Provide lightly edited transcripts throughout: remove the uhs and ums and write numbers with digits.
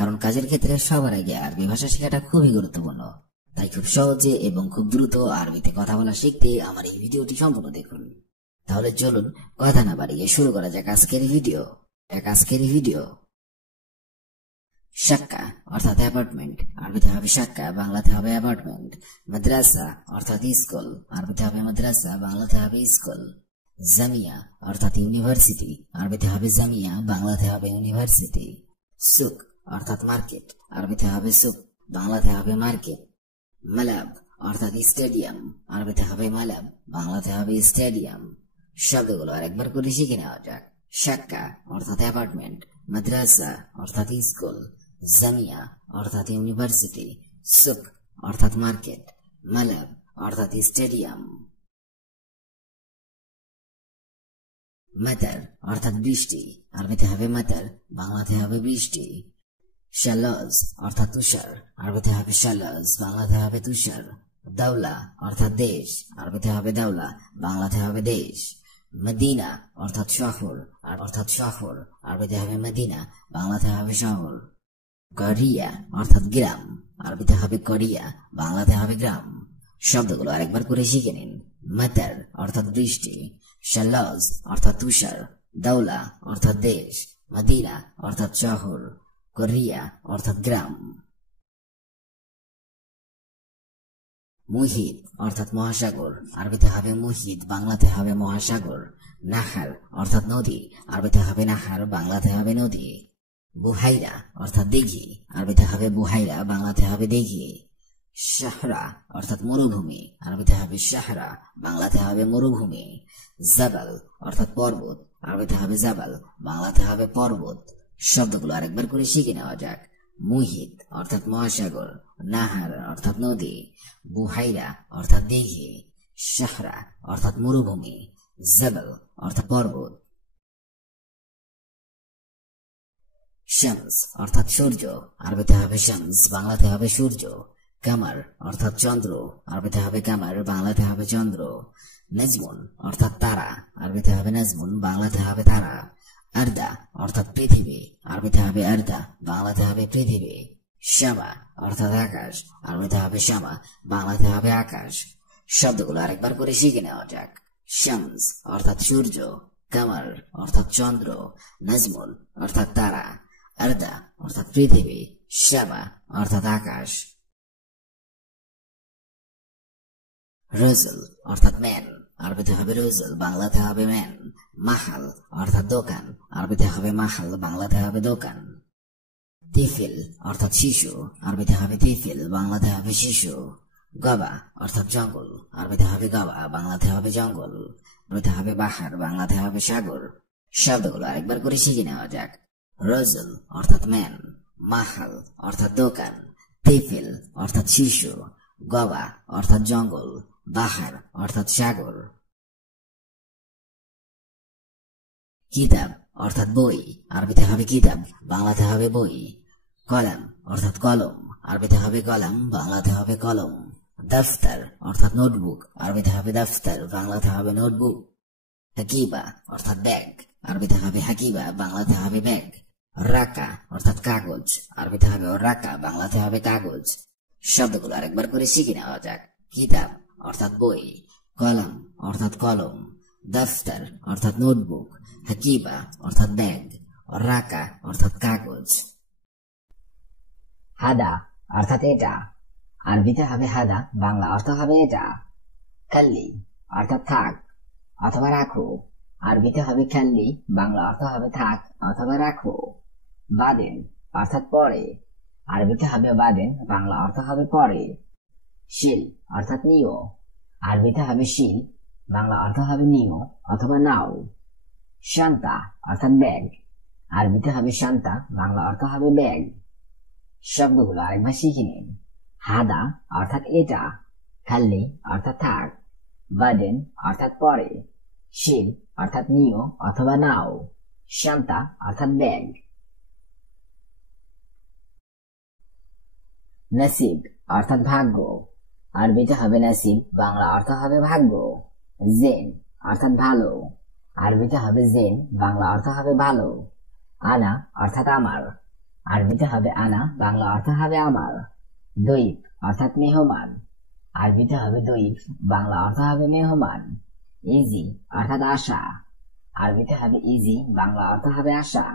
কারণ কাজের ক্ষেত্রে সবার আগে আরবি ভাষা শেখাটা খুবই গুরুত্বপূর্ণ। তাই খুব সহজে এবং খুব দ্রুত আরবিতে কথা বলা শিখতে আমার এই ভিডিওটি সম্পূর্ণ দেখুন। তাহলে চলুন কথা না বাড়িয়ে শুরু করা যাক আজকের ভিডিও। শাক্কা অর্থাৎ অ্যাপার্টমেন্ট, আরবিতে হবে শাক্কা, বাংলাতে হবে অ্যাপার্টমেন্ট। মাদ্রাসা অর্থাৎ স্কুল, আরবিতে হবে মাদ্রাসা, বাংলাতে হবে স্কুল। জামিয়া অর্থাৎ ইউনিভার্সিটি, আরবিতে হবে জামিয়া, বাংলাতে হবে ইউনিভার্সিটি। সুক অর্থাৎ মার্কেট, আরবিতে হবে সুক, বাংলাতে হবে মার্কেট। মালাব অর্থাৎ স্টেডিয়াম, আরবিতে হবে মালাব, বাংলাতে হবে স্টেডিয়াম। শব্দগুলো আরেকবার করে শিখে নেওয়া যাক। শাক্কা অর্থাৎ অ্যাপার্টমেন্ট, মাদ্রাসা অর্থাৎ স্কুল, জামিয়া অর্থাৎ ইউনিভার্সিটি, সুক অর্থাৎ মার্কেট, মালাব অর্থাৎ স্টেডিয়াম। মাতার অর্থাৎ বৃষ্টি, আরবিতে হবে মাতার, বাংলাতে হবে বৃষ্টি। শালাজ অর্থাৎ তুষার, আরবিতে হবে শালাজ, বাংলাতে হবে তুষার। দাওলা অর্থাৎ দেশ, আরবিতে হবে দাওলা, বাংলাতে হবে দেশ। মদিনা অর্থাৎ শহর, আরবিতে হবে মদিনা, বাংলাতে হবে শহর। করিয়া অর্থাৎ গ্রাম, আরবিতে হবে করিয়া, বাংলাতে হবে গ্রাম। শব্দগুলো আরেকবার করে শিখে নিন। মাতার অর্থাৎ বৃষ্টি, শালাজ অর্থাৎ তুষার, দাওলা অর্থাৎ দেশ, মদিনা অর্থাৎ শহর, করিয়া অর্থাৎ গ্রাম। মুহিত অর্থাৎ মহাসাগর, আরবিতে হবে মুহিত, বাংলাতে হবে মহাসাগর। নাহার অর্থাৎ নদী, আরবিতে হবে নাহার, বাংলাতে হবে নদী। বুহাইরা অর্থাৎ দিঘি, আরবিতে হবে বুহাইরা, বাংলাতে হবে দিঘি। শাহরা অর্থাৎ মরুভূমি, আরবিতে হবে শাহরা, বাংলাতে হবে মরুভূমি। জাবাল অর্থাৎ পর্বত, আরবিতে হবে জাবাল, বাংলাতে হবে পর্বত। শব্দগুলো আরেকবার করে শিখে নেওয়া যাক। মুহিত অর্থাৎ মহাসাগর, নাহার অর্থাৎ নদী, বুহাইরা অর্থাৎ দিঘি, শাহরা অর্থাৎ মরুভূমি, জাবাল অর্থাৎ পর্বত। শামস অর্থাৎ সূর্য, আরবিতে হবে শামস, বাংলাতে হবে সূর্য। কামার অর্থাৎ চন্দ্র, আরবিতে হবে কামার, বাংলাতে হবে চন্দ্র। নাজমুন অর্থাৎ তারা, আরবিতে হবে নাজমুন, বাংলাতে হবে তারা। আর্দা অর্থাৎ পৃথিবী, আরবিতে হবে আর্দা, বাংলাতে হবে পৃথিবী। শামা অর্থাৎ আকাশ, আরবিতে হবে শামা, বাংলাতে হবে আকাশ। শব্দগুলো আরেকবার করে শিখে নেওয়া যাক। শামস অর্থাৎ সূর্য, কামার অর্থাৎ চন্দ্র, নাজমুন অর্থাৎ তারা, আর্দা অর্থাৎ পৃথিবী, শামা অর্থাৎ আকাশ। রজল অর্থাৎ ম্যান, আরবিতে হবে রজল, বাংলাতে হবে ম্যান। মাহাল অর্থাৎ দোকান, আরবিতে হবে মাহাল, বাংলাতে হবে দোকান। তিফিল অর্থাৎ শিশু, আরবিতে হবে তিফিল, বাংলাতে হবে শিশু। গবা অর্থাৎ জঙ্গল, আরবিতে হবে গবা, বাংলাতে হবে জঙ্গল। আরবিতে হবে বাহার, বাংলাতে হবে সাগর। শব্দগুলো আরেকবার করে শিখে নেওয়া যাক। রজল অর্থাৎ ম্যান, মাহাল অর্থাৎ দোকান, তিফিল অর্থাৎ শিশু, গবা অর্থাৎ জঙ্গল, বাহার অর্থাৎ সাগর। কিতাব অর্থাৎ বই, আরবিতে হবে কিতাব, বাংলাতে হবে বই। কলম অর্থাৎ কলম, আরবিতে হবে কলম, বাংলাতে হবে কলম। দফতর অর্থাৎ নোটবুক, আরবিতে হবে দফতর, বাংলাতে হবে নোটবুক। হাকিবা অর্থাৎ ব্যাগ, আরবিতে হবে হাকিবা, বাংলাতে হবে ব্যাগ। রাকা অর্থাৎ কাগজ, আরবিতে হবে রাকা, বাংলাতে হবে কাগজ। শব্দগুলো আরেকবার করে শিখে নেওয়া যাক। কিতাব অর্থাৎ বই, কলম অর্থাৎ কলম, দফতর অর্থাৎ নোটবুক, হাকিবা অর্থাৎ ব্যাগ, রাকা অর্থাৎ কাগজ। হাদা অর্থাৎ এটা, আরবিতে হবে হাদা, বাংলা অর্থ হবে এটা। খাল্লি অর্থাৎ থাক অথবা রাখো, আরবিতে হবে খাল্লি, বাংলা অর্থ হবে থাক অথবা রাখো। বাদেন অর্থাৎ পরে, আরবিতে হবে বাদেন, বাংলা অর্থ হবে পরে। শিল অর্থাৎ নিও, আরবিতে হবে শিল, বাংলা অর্থ হবে নিও অথবা নাও। শান্তা অর্থাৎ ব্যাগ, আরবিতে হবে শান্তা, বাংলা অর্থ হবে ব্যাগ। শব্দগুলো আরেকবার শিখে নিন। হাদা অর্থাৎ এটা, খাল্লি অর্থাৎ থাক, বাদেন অর্থাৎ পরে, শিল অর্থাৎ নিও অথবা নাও, শান্তা অর্থাৎ ব্যাগ। নসিব অর্থাৎ ভাগ্য, আরবিতে হবে নসিব, বাংলা অর্থ হবে ভাগ্য। জেন অর্থাৎ ভালো, আরবিতে হবে জেন, বাংলা অর্থ হবে ভালো। আনা অর্থাৎ আমার, আরবিতে হবে আনা, বাংলা অর্থ হবে আমার। দইফ অর্থাৎ মেহমান, আরবিতে হবে দইফ, বাংলা অর্থ হবে মেহমান। ইজি অর্থাৎ আশা, আরবিতে হবে ইজি, বাংলা অর্থ হবে আশা।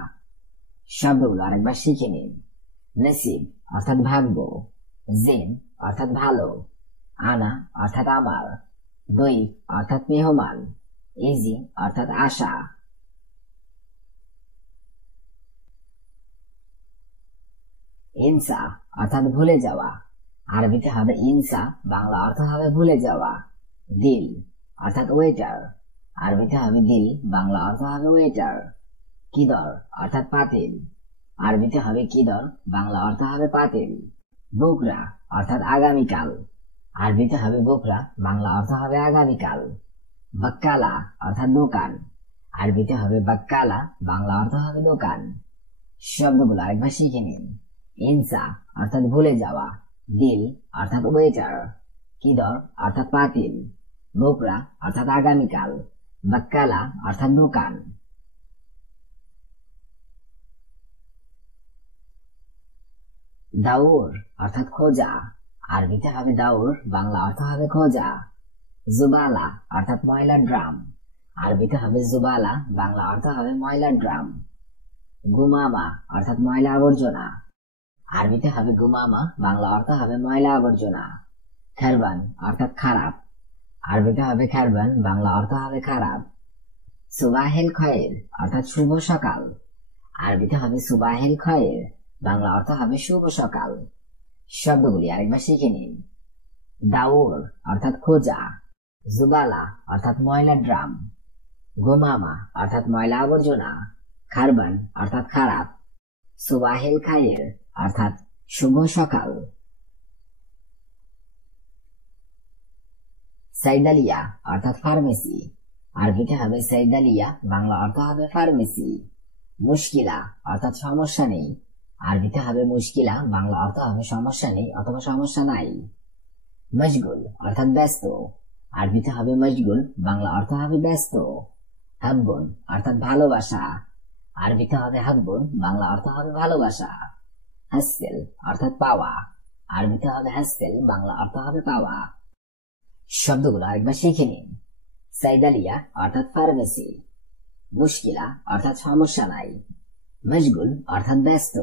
শব্দগুলো আরেকবার শিখে নিন। নসিব অর্থাৎ ভাগ্য, জিন অর্থাৎ ভালো, আনা অর্থাৎ আমার, দইফ অর্থাৎ মেহমান, ইজি অর্থাৎ আশা। ইনসা অর্থাৎ ভুলে যাওয়া, আরবিতে হবে ইনসা, বাংলা অর্থ হবে ভুলে যাওয়া। দিল অর্থাৎ ওয়েটার, আরবিতে হবে দিল, বাংলা অর্থ হবে ওয়েটার। কিদর অর্থাৎ পাতিল, আরবিতে হবে কিদর, বাংলা অর্থ হবে পাতিল। বুকরা অর্থাৎ আগামীকাল, আরবিতে হবে বুকরা, বাংলা অর্থ হবে আগামীকাল। বাক্কালা অর্থাৎ দোকান, আরবিতে হবে বাক্কালা, বাংলা অর্থ হবে দোকান। শব্দগুলো আরেকবার শিখে নিন। ইনসা অর্থাৎ ভুলে যাওয়া, দিল অর্থাৎ ওয়েটার, কিদর অর্থাৎ পাতিল, বুকরা অর্থাৎ আগামীকাল, বাক্কালা অর্থাৎ দোকান। দাউর অর্থাৎ খোঁজা, আরবিতে হবে দাউর, বাংলা অর্থ হবে খোঁজা। জুবালা অর্থাৎ ময়লার ড্রাম, আরবিতে হবে জুবালা, বাংলা অর্থ হবে ময়লার ড্রাম। গুমামা অর্থাৎ ময়লা আবর্জনা, আরবিতে হবে গুমামা, বাংলা অর্থ হবে ময়লা আবর্জনা। খারবান অর্থাৎ খারাপ, আরবিতে হবে খারবান, বাংলা অর্থ হবে খারাপ। সুবাহেল খয়ের অর্থাৎ শুভ সকাল, আরবিতে হবে সুবাহেল খয়ের, বাংলা অর্থ হবে শুভ সকাল। শব্দগুলি আরেকবার শিখে নিন। দাউর অর্থাৎ খোঁজা, জুবালা অর্থাৎ ময়লা ড্রাম, গোমামা অর্থাৎ ময়লা আবর্জনা, খারবান অর্থাৎ খারাপ, সুবাহেল খায়ের অর্থাৎ শুভ সকাল। সাইদালিয়া অর্থাৎ ফার্মেসি, আরবিতে হবে সাইদালিয়া, বাংলা অর্থ হবে ফার্মেসি। মুশকিলা অর্থাৎ সমস্যা নেই, আরবিতে হবে মুশকিলা, বাংলা অর্থ হবে সমস্যা নেই অথবা সমস্যা নাই। মশগুল অর্থাৎ ব্যস্ত, আরবিতে হবে মশগুল, বাংলা অর্থ হবে ব্যস্ত। হাব্বুন অর্থাৎ ভালোবাসা, আরবিতে হবে হাব্বুন, বাংলা অর্থ হবে ভালোবাসা। হাসেল অর্থাৎ পাওয়া, আরবিতে হবে হাসেল, বাংলা অর্থ হবে পাওয়া। শব্দগুলো আরেকবার শিখে নিন। সাইদালিয়া অর্থাৎ ফার্মেসি, মুশকিলা অর্থাৎ সমস্যা নাই, মশগুল অর্থাৎ ব্যস্ত,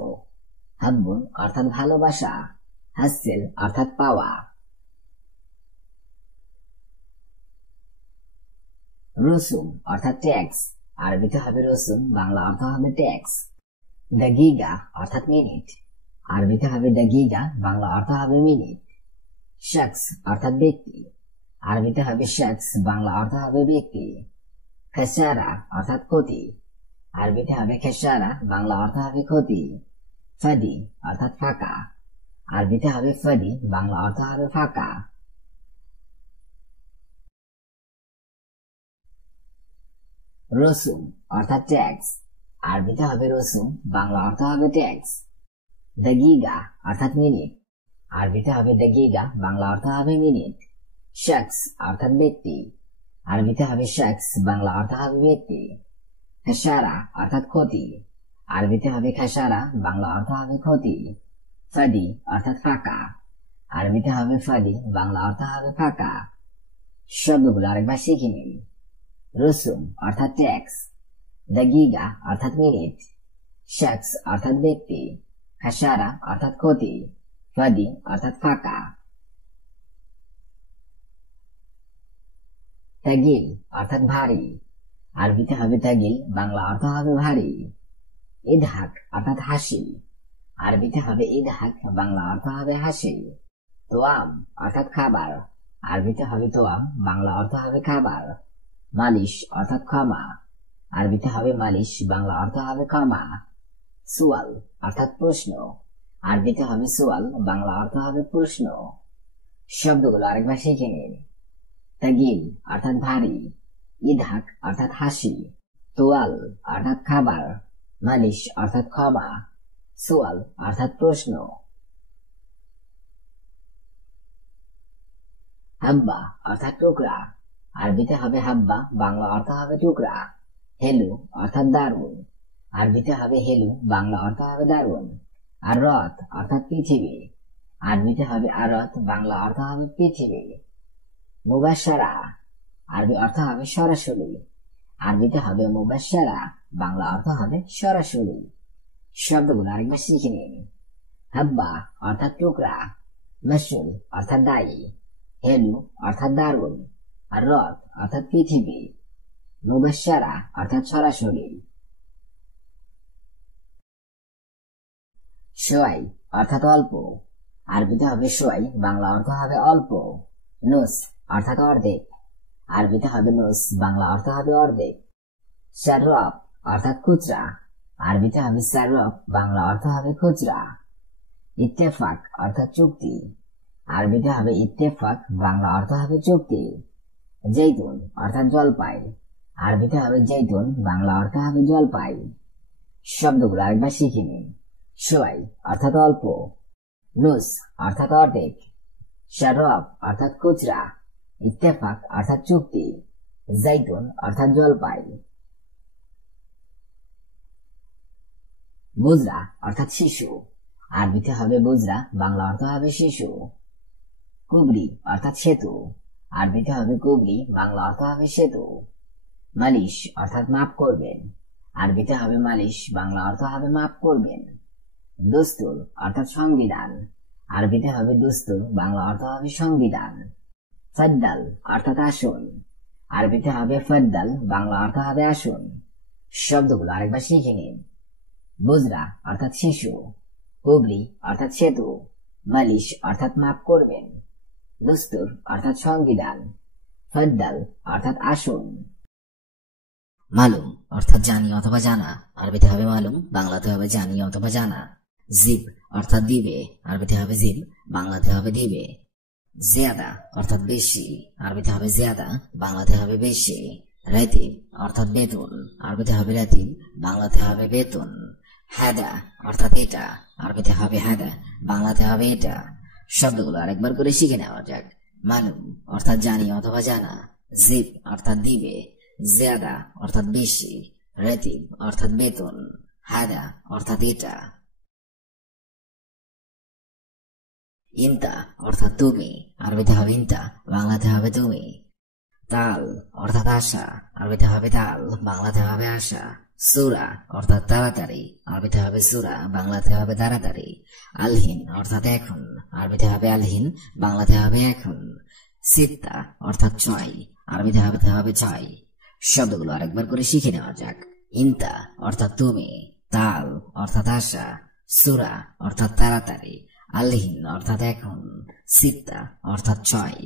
হাব্বুন অর্থাৎ ভালোবাসা, হাসেল অর্থাৎ পাওয়া। রসুম অর্থাৎ ট্যাক্স, আরবিতে হবে রসুম, বাংলা অর্থ হবে ট্যাক্স। দাগিগা অর্থাৎ মিনিট, আরবিতে হবে দাগিগা, বাংলা অর্থ হবে মিনিট। শখস অর্থাৎ ব্যক্তি, আরবিতে হবে শখস, বাংলা অর্থ হবে ব্যক্তি। খেসারা অর্থাৎ ক্ষতি, আরবিতে হবে খেসারা, বাংলা অর্থ হবে ক্ষতি। ফাদি অর্থাৎ ফাঁকা, আরবিতে হবে ফাদি, বাংলা অর্থ হবে ফাঁকা। রসুম অর্থাৎ ট্যাক্স, আরবিতে হবে রসুম, বাংলা অর্থ হবে ট্যাক্স। দাগিগা অর্থাৎ মিনিট, আরবিতে হবে দাগিগা, বাংলা অর্থ হবে মিনিট। শখস অর্থাৎ ব্যক্তি, আরবিতে হবে শখস, বাংলা অর্থ হবে ব্যক্তি। খেসারা অর্থাৎ ক্ষতি, আরবিতে হবে খেসারা, বাংলা অর্থ হবে ক্ষতি। ফাদি অর্থাৎ ফাঁকা, আরবিতে হবে ফাদি, বাংলা অর্থ হবে ফাঁকা। শব্দগুলো আরেকবার শিখে নিন। রসুম অর্থাৎ ট্যাক্স, দাগিগা অর্থাৎ মিনিট, শখস অর্থাৎ ব্যক্তি, খেসারা অর্থাৎ ক্ষতি, ফাদি অর্থাৎ ফাঁকা। তাগিল অর্থাৎ ভারী, আরবিতে হবে তাগিল, বাংলা অর্থ হবে ভারী। ইদহাক অর্থাৎ হাসি, আরবিতে হবে ইদহাক, বাংলা অর্থ হবে হাসি। তোয়াম অর্থাৎ খাবার, আরবিতে হবে তোয়াম, বাংলা অর্থ হবে খাবার। মালিশ অর্থাৎ ক্ষমা, আরবিতে হবে মালিশ, বাংলা অর্থ হবে ক্ষমা। সুয়াল অর্থাৎ প্রশ্ন, আরবিতে হবে সুয়াল, বাংলা অর্থ হবে প্রশ্ন। শব্দগুলো আরেকবার শিখে নিন। তাগিল অর্থাৎ ভারী, ইদহাক অর্থাৎ হাসি, তোয়াল অর্থাৎ খাবার, মালিশ অর্থাৎ ক্ষমা, সুয়াল অর্থাৎ প্রশ্ন। হাব্বা অর্থাৎ টুকরা, আরবিতে হবে হাব্বা, বাংলা অর্থ হবে টুকরা। হেলু অর্থাৎ দারুন, আরবিতে হবে হেলু, বাংলা অর্থ হবে দারুন। আরত অর্থাৎ পৃথিবী, আরবিতে হবে আরত, বাংলা অর্থ হবে পৃথিবী। মুবাশশারা, আরবি অর্থ হবে সরাসরি, আরবিতে হবে মুবাশশারা, বাংলা অর্থ হবে সরাসরি। শব্দগুলো আরেকবার শিখে নিন। হাব্বা অর্থাৎ টুকরা, মাসুল অর্থাৎ দায়ী, হেলু অর্থাৎ দারুণ, আরত অর্থাৎ পৃথিবী, মুবাশশারা অর্থাৎ সরাসরি। সোয়াই অর্থাৎ অল্প, আরবিতে হবে সোয়াই, বাংলা অর্থ হবে অল্প। নুস অর্থাৎ অর্ধেক, আরবিতে হবে নুস, বাংলা অর্থ হবে অর্ধেক। সাররাব অর্থাৎ খুচরা, আরবিতে হবে সাররাব, বাংলা অর্থ হবে খুচরা। ইত্তেফাক অর্থাৎ চুক্তি, আরবিতে হবে ইত্তেফাক, বাংলা অর্থ হবে চুক্তি। জৈতুন অর্থাৎ জলপাই, আরবিতে হবে জৈতুন, বাংলা অর্থ হবে জলপাই। শব্দগুলো আরেকবার শিখে নিন। সোয়াই অর্থাৎ অল্প, নুস অর্থাৎ অর্ধেক, সাররাব অর্থাৎ খুচরা, ইত্তেফাক অর্থাৎ চুক্তি, জৈতুন অর্থাৎ জলপাই। বুজরা অর্থাৎ শিশু, আরবিতে হবে বুজরা, বাংলা অর্থ হবে শিশু। কুবরি অর্থাৎ সেতু, আরবিতে হবে কুবরি, বাংলা অর্থ হবে সেতু। মালিশ অর্থাৎ মাফ করবেন, আরবিতে হবে মালিশ, বাংলা অর্থ হবে মাফ করবেন। দুস্তুর অর্থাৎ সংবিধান, আরবিতে হবে দুস্তুর, বাংলা অর্থ হবে সংবিধান। ফদ্দাল অর্থাৎ আসুন, আরবিতে হবে ফদ্দাল, বাংলা অর্থ হবে আসুন। শব্দগুলো আরেকবার শিখে নিন। বুজরা অর্থাৎ শিশু, কুবরি অর্থাৎ সেতু, মালিশ অর্থাৎ মাফ করবেন, দুস্তুর অর্থাৎ সংবিধান, ফদ্দাল অর্থাৎ আসুন। মালুম অর্থাৎ জানি অথবা জানা, আরবিতে হবে মালুম, বাংলাতে হবে জানি অথবা জানা। জিব অর্থাৎ দিবে, আরবিতে হবে জিব, বাংলাতে হবে দিবে। জিয়াদা অর্থাৎ বেশি, আরবিতে হবে জিয়াদা, বাংলাতে হবে বেশি। রাতিব অর্থাৎ বেতন, আরবিতে হবে রাতিব, বাংলাতে হবে বেতন। হাদা অর্থাৎ এটা, আরবিতে হবে হাদা, বাংলাতে হবে এটা। শব্দগুলো আরেকবার করে শিখে নেওয়া যাক। মালুম অর্থাৎ জানি অথবা জানা, জিব অর্থাৎ দিবে, জিয়াদা অর্থাৎ বেশি, রাতিব অর্থাৎ বেতন, হাদা অর্থাৎ এটা। ইনতা অর্থাৎ তুমি, আরবিতে হবে ইনতা, বাংলাতে হবে তুমি। তাল অর্থাৎ আশা, আরবিতে হবে তাল, বাংলাতে হবে আশা। সুরা অর্থাৎ তাড়াতাড়ি, আরবিতে হবে সুরা, বাংলাতে হবে তাড়াতাড়ি। আলহিন অর্থাৎ এখন, আরবিতে হবে আলহিন, বাংলাতে হবে এখন। সিত্তা অর্থাৎ 6, আরবিতে হবে 6। শব্দগুলো আরেকবার করে শিখে নেওয়া যাক। ইনতা অর্থাৎ তুমি, তাল অর্থাৎ আশা, সুরা অর্থাৎ তাড়াতাড়ি, আলহিন অর্থাৎ এখন, সিত্তা অর্থাৎ 6।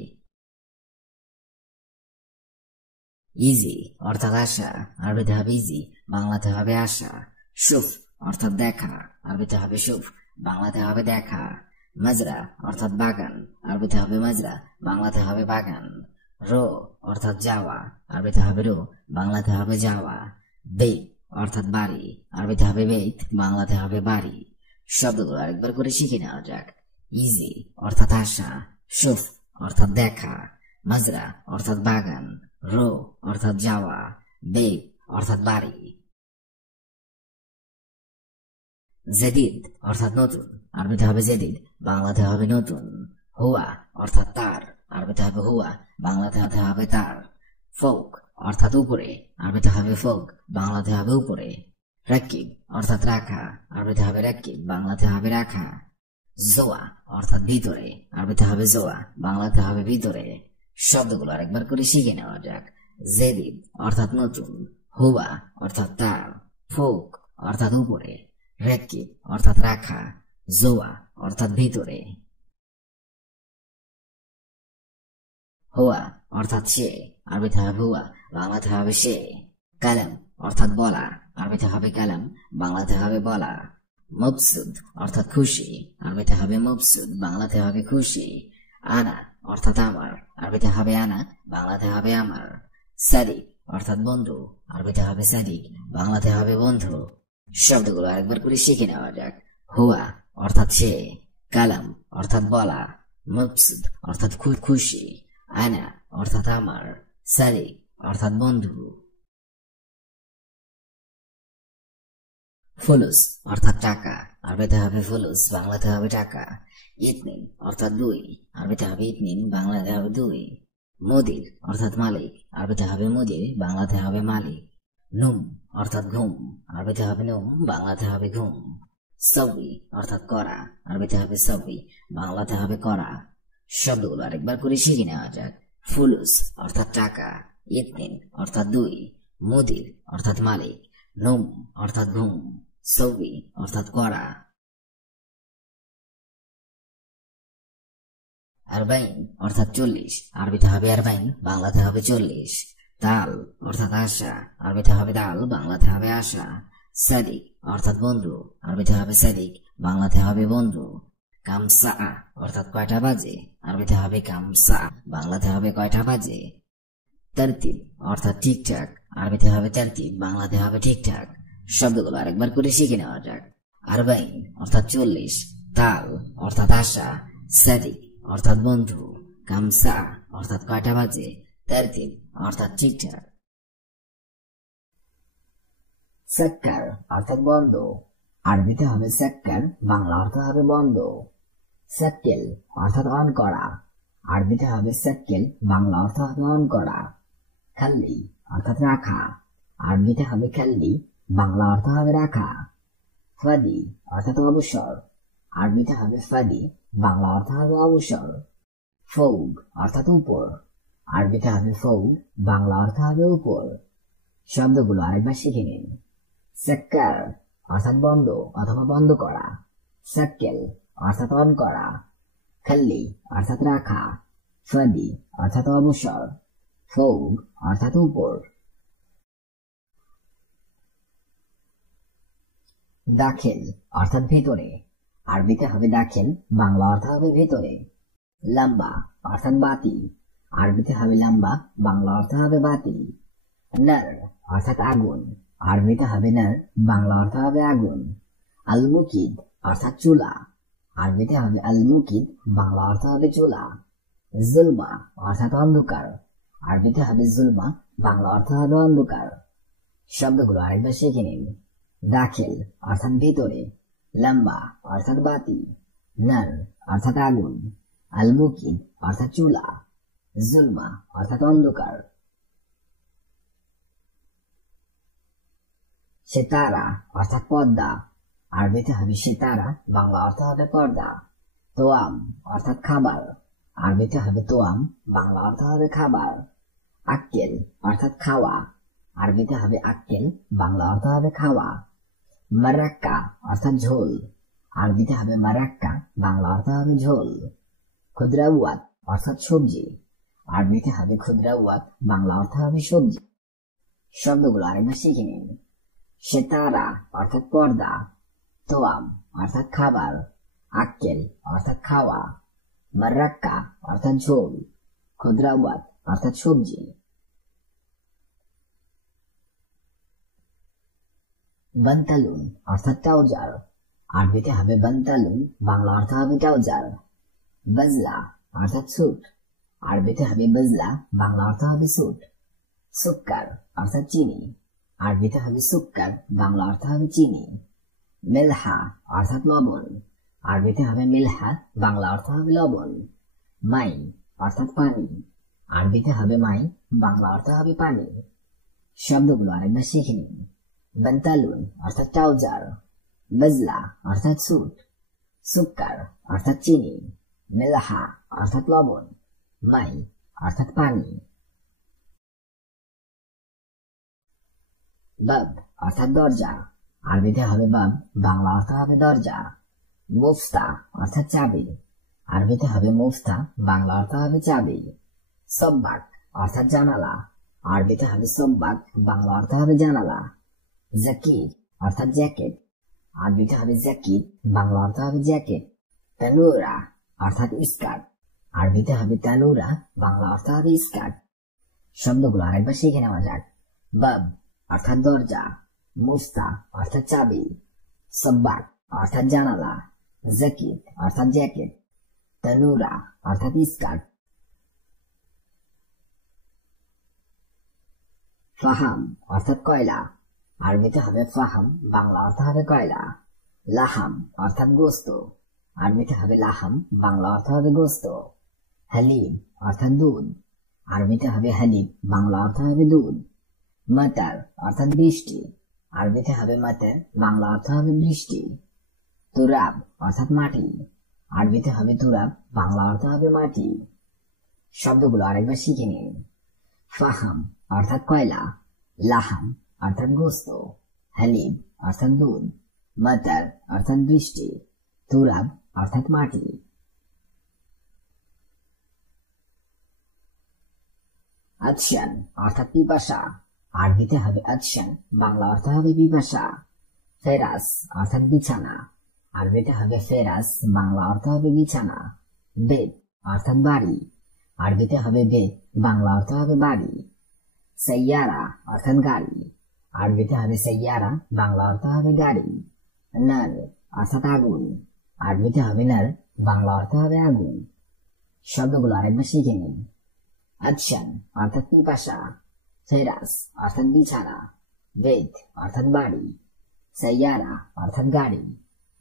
ইজি অর্থাৎ আশা, আরবিতে হবে ইজি, বাংলাতে হবে আশা। শুফ অর্থাৎ দেখা, আরবিতে হবে শুফ, বাংলাতে হবে দেখা। মাজরা অর্থাৎ বাগান, আরবিতে হবে মাজরা, বাংলাতে হবে বাগান। রো অর্থাৎ যাওয়া, আরবিতে হবে রো, বাংলাতে হবে যাওয়া। বেত অর্থাৎ বাড়ি, আরবিতে হবে বেত, বাংলাতে হবে বাড়ি। শব্দগুলো আরেকবার করে শিখে নেওয়া যাক। ইজি অর্থাৎ আশা, শুফ অর্থাৎ দেখা, মাজরা অর্থাৎ বাগান, রো অর্থাৎ যাওয়া, বেত অর্থাৎ বাড়ি। জেদিদ অর্থাৎ নতুন, আরবিতে হবে জেদিদ, বাংলাতে হবে নতুন। হুয়া অর্থাৎ তার, আরবিতে হবে হুয়া, বাংলাতে হবে তার। ফোক অর্থাৎ উপরে, আরবিতে হবে ফোক, বাংলাতে হবে উপরে। রাকিব অর্থাৎ রাখা, আরবিতে হবে রাকিব, বাংলাতে হবে রাখা। জোয়া অর্থাৎ ভিতরে, আরবিতে হবে জোয়া, বাংলাতে হবে ভিতরে। শব্দগুলো আরেকবার করে শিখে নেওয়া যাক। জেদিদ অর্থাৎ নতুন, হুয়া অর্থাৎ তার, ফোক অর্থাৎ উপরে, রাকিব অর্থাৎ রাখা, জোয়া অর্থাৎ ভিতরে। হুয়া অর্থাৎ সে, আরবিতে হবে হুয়া, বাংলাতে হবে সে। কালাম অর্থাৎ বলা, আরবিতে হবে কালাম, বাংলাতে হবে বলা। মবসুদ অর্থাৎ খুশি, আরবিতে হবে মবসুদ, বাংলাতে হবে খুশি। আনা অর্থাৎ আমার, আরবিতে হবে আনা, বাংলাতে হবে আমার। সাদিক অর্থাৎ বন্ধু, আরবিতে হবে সাদিক, বাংলাতে হবে বন্ধু। শব্দগুলো আরেকবার করে শিখে নেওয়া যাক। হুয়া অর্থাৎ সে, কালাম অর্থাৎ বলা, মবসুদ অর্থাৎ খুশি, আনা অর্থাৎ আমার, সাদিক অর্থাৎ বন্ধু। ফুলুস অর্থাৎ টাকা, আরবিতে হবে ফুলুস, বাংলাতে হবে টাকা। ইতনিন অর্থাৎ দুই, আরবিতে হবে ইতনিন, বাংলাতে হবে দুই। মুদির অর্থাৎ মালিক, আরবিতে হবে মুদির, বাংলাতে হবে মালিক। নুম অর্থাৎ ঘুম, আরবিতে হবে নুম, বাংলাতে হবে ঘুম। সবি অর্থাৎ করা, আরবিতে হবে সবি, বাংলাতে হবে করা। শব্দগুলো আরেকবার করে শিখে নেওয়া যাক। ফুলুস অর্থাৎ টাকা, ইতনিন অর্থাৎ দুই, মুদির অর্থাৎ মালিক, নুম অর্থাৎ ঘুম, সবি অর্থাৎ করা। আরবাইন অর্থাৎ 40, আরবিতে হবে আরবাইন, বাংলাতে হবে 40। তাল অর্থাৎ আশা, আরবিতে হবে তাল, বাংলাতে হবে আশা। সাদিক অর্থাৎ বন্ধু, আরবিতে হবে সাদিক, বাংলাতে হবে বন্ধু। কামসা অর্থাৎ কয়টা বাজে, আরবিতে হবে কামসা, বাংলাতে হবে কয়টা বাজে। তারতিব অর্থাৎ ঠিকঠাক, আরবিতে হবে তারতিব, বাংলাতে হবে ঠিকঠাক। শব্দগুলো আরেকবার করে শিখে নেওয়া যাক। আরবাইন অর্থাৎ 40, তাল অর্থাৎ আশা, সাদিক অর্থাৎ বন্ধু, কামসা অর্থাৎ কয়টা বাজে, তারতিব অর্থাৎ ঠিকঠাক। সাক্কার অর্থাৎ বন্ধ, আরবিতে হবে সাক্কার, বাংলা অর্থ হবে বন্ধ। সাক্কেল অর্থাৎ অন করা, আরবিতে হবে সাক্কেল, বাংলা অর্থ হবে অন করা। খাল্লি অর্থাৎ রাখা, আরবিতে হবে খাল্লি, বাংলা অর্থ হবে রাখা। ফাদি অর্থাৎ অবসর, আরবিতে হবে ফাদি, বাংলা অর্থ হবে অবসর। ফৌগ অর্থাৎ উপর, আরবিতে হবে ফৌগ, বাংলা অর্থ হবে উপর। শব্দগুলো আরেকবার শিখে নিন। সাক্কার অর্থাৎ বন্ধ অথবা বন্ধ করা, সাক্কেল অর্থাৎ অন করা, খাল্লি অর্থাৎ রাখা, ফাদি অর্থাৎ অবসর, ফৌগ অর্থাৎ উপর। দাখিল অর্থাৎ ভেতরে, আরবিতে হবে দাখিল, বাংলা অর্থ হবে ভেতরে। লম্বা অর্থাৎ বাতি, আরবিতে হবে লম্বা, বাংলা অর্থ হবে বাতি। নর অর্থাৎ আগুন, আরবিতে হবে নর, বাংলা অর্থ হবে আগুন। আলমুকিদ অর্থাৎ চুলা, আরবিতে হবে আলমুকিদ, বাংলা অর্থ হবে চুলা। জুলমা অর্থাৎ অন্ধকার, আরবিতে হবে জুলমা, বাংলা অর্থ হবে অন্ধকার। শব্দগুলো আরেকবার শিখে নিন। দাখিল অর্থাৎ ভিতরে, লম্বা অর্থাৎ বাতি, নর অর্থাৎ আগুন, আলমুকিদ অর্থাৎ চুলা, জুলমা অর্থাৎ অন্ধকার। সেতারা অর্থাৎ পর্দা, আরবিতে হবে সেতারা, বাংলা অর্থ হবে পর্দা। তোয়াম অর্থাৎ খাবার, আরবিতে হবে তোয়াম, বাংলা অর্থ হবে খাবার। আক্কেল অর্থাৎ খাওয়া, আরবিতে হবে আক্কেল, বাংলা অর্থ হবে খাওয়া। মারাক্কা অর্থাৎ ঝোল, আরবিতে হবে মারাক্কা, বাংলা অর্থ হবে ঝোল। খুদ্রাওয়াত অর্থাৎ সবজি, আরবিতে হবে খুদ্রাওয়াত, বাংলা অর্থ হবে সবজি। শব্দগুলো আরেকবার শিখে নিন। সেতারা অর্থাৎ পর্দা, তোয়াম অর্থাৎ খাবার, আক্কেল অর্থাৎ খাওয়া, মারাক্কা অর্থাৎ ঝোল, খুদ্রাওয়াত অর্থাৎ সবজি। বান্তালুন অর্থাৎ ট্রাউজার, আরবিতে হবে বান্তালুন, বাংলা অর্থ হবে ট্রাউজার। বজলা অর্থাৎ স্যুট, আরবিতে হবে বজলা, বাংলা অর্থ হবে স্যুট। সুক্কার অর্থাৎ চিনি, আরবিতে হবে সুক্কার, বাংলা অর্থ হবে চিনি। মিলহা অর্থাৎ লবণ, আরবিতে হবে মিলহা, বাংলা অর্থ হবে লবণ। মাই অর্থাৎ পানি, আরবিতে হবে মাই, বাংলা অর্থ হবে পানি। শব্দগুলো আরেকবার শিখে নিন। বান্তালুন অর্থাৎ ট্রাউজার, বজলা অর্থাৎ স্যুট, সুক্কার অর্থাৎ চিনি, মিলহা অর্থাৎ লবণ, মাই অর্থাৎ পানি। বাব অর্থাৎ দরজা, আরবিতে হবে বাব, বাংলা অর্থ হবে দরজা। মুফতা অর্থাৎ চাবি, আরবিতে হবে মুফতা, বাংলা অর্থ হবে চাবি। সব্বাক অর্থাৎ জানালা, আরবিতে হবে সব্বাক, বাংলা অর্থ হবে জানালা। জাকির অর্থাৎ জ্যাকেট, আরবিতে হবে জ্যাকির, বাংলা অর্থ হবে জ্যাকেট। তানুরা অর্থাৎ স্কার্ট, আরবিতে হবে তানুরা, বাংলা অর্থ হবে স্কার্ট। শব্দগুলো আরেকবার শিখে নেওয়া যাক। বাব অর্থাৎ দরজা, মুফতা অর্থাৎ চাবি, সব্বাক অর্থাৎ জানালা, জাকির অর্থাৎ জ্যাকেট, তানুরা অর্থাৎ স্কার্ট। ফাহাম অর্থাৎ কয়লা, আরবিতে হবে ফাহাম, বাংলা অর্থ হবে কয়লা। লাহাম অর্থাৎ গোস্ত, আরবিতে হবে লাহাম, বাংলা অর্থ হবে গোস্ত। হালিব অর্থাৎ দুধ, আরবিতে হবে হালিব, বাংলা অর্থ হবে দুধ। মাতার অর্থাৎ বৃষ্টি, আরবিতে হবে মাতার, বাংলা অর্থ হবে বৃষ্টি। তুরাব অর্থাৎ মাটি, আরবিতে হবে তুরাব, বাংলা অর্থ হবে মাটি। শব্দগুলো আরেকবার শিখে নিন। ফাহাম অর্থাৎ কয়লা, লাহাম অর্থাৎ গোস্ত, হালিব অর্থাৎ দুধ, মাতার অর্থাৎ বৃষ্টি, তুরাব অর্থাৎ মাটি। আদশান অর্থাৎ পিপাসা, আরবিতে হবে আদশান, বাংলা অর্থ হবে পিপাসা। ফেরাস অর্থাৎ বিছানা, আরবিতে হবে ফেরাস, বাংলা অর্থ হবে বিছানা। বেত অর্থাৎ বাড়ি, আরবিতে হবে বেত, বাংলা অর্থ হবে বাড়ি। সাইয়ারা অর্থাৎ গাড়ি, আরবিতে হবে সাইয়ারা, বাংলা অর্থ হবে গাড়ি। নার অর্থাৎ আগুন, আরবিতে হবে নার, বাংলা অর্থ হবে আগুন। শব্দগুলো আরেকবার শিখে নিন। আদশান অর্থাৎ পিপাসা, ফেরাস অর্থাৎ বিছানা, বেত অর্থাৎ বাড়ি, সাইয়ারা অর্থাৎ গাড়ি,